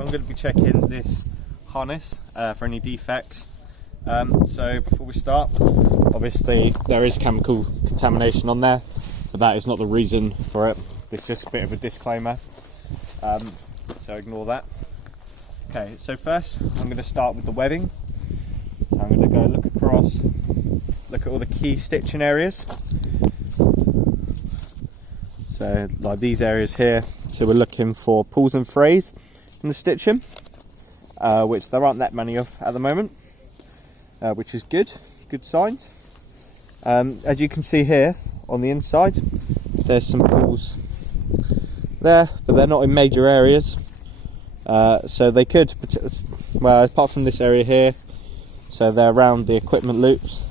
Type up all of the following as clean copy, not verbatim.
I'm going to be checking this harness for any defects. So before we start, obviously there is chemical contamination on there, but that is not the reason for it. It's just a bit of a disclaimer, so ignore that. Okay, so first I'm going to start with the webbing. So I'm going to go look across, look at all the key stitching areas. So like these areas here, so we're looking for pulls and frays in the stitching, which there aren't that many of at the moment, which is good signs. As you can see here on the inside, there's some pulls there, but they're not in major areas. So they could, well, apart from this area here, so they're around the equipment loops.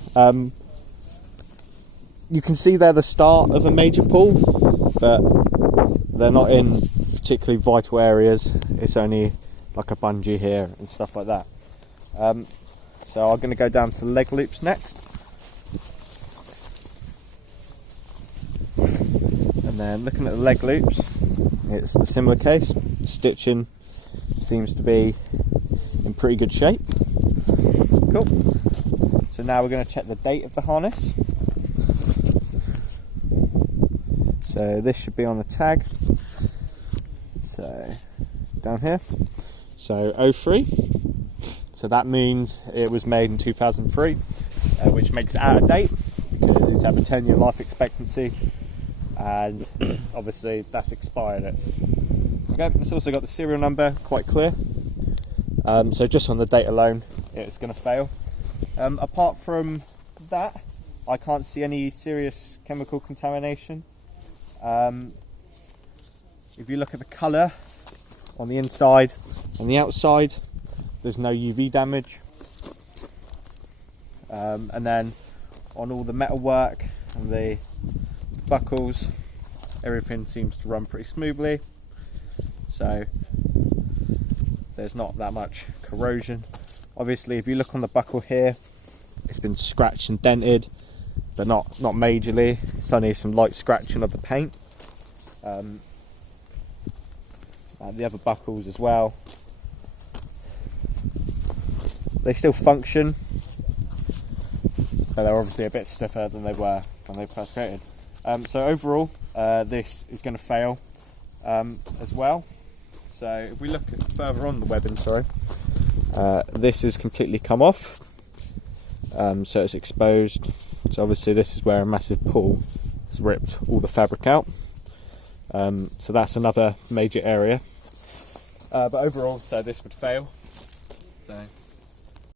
You can see they're the start of a major pull, but they're not in particularly vital areas. It's only like a bungee here and stuff like that. So I'm going to go down to the leg loops next. And then looking at the leg loops, it's the similar case. Stitching seems to be in pretty good shape. Cool. So now we're going to check the date of the harness. So this should be on the tag. So down here. So 03. So that means it was made in 2003, which makes it out of date because it's have a 10-year life expectancy, and obviously that's expired. Okay, it's also got the serial number quite clear. So just on the date alone, it's going to fail. Apart from that, I can't see any serious chemical contamination. If you look at the colour on the inside, on the outside, there's no UV damage. And then on all the metalwork and the buckles, everything seems to run pretty smoothly. So there's not that much corrosion. Obviously, if you look on the buckle here, it's been scratched and dented, but not majorly. It's only some light scratching of the paint. And the other buckles as well, they still function, but they're obviously a bit stiffer than they were when they first created. So overall, this is going to fail as well. So if we look further on the webbing, this has completely come off, so it's exposed. So obviously this is where a massive pull has ripped all the fabric out. So that's another major area. But overall, so this would fail. So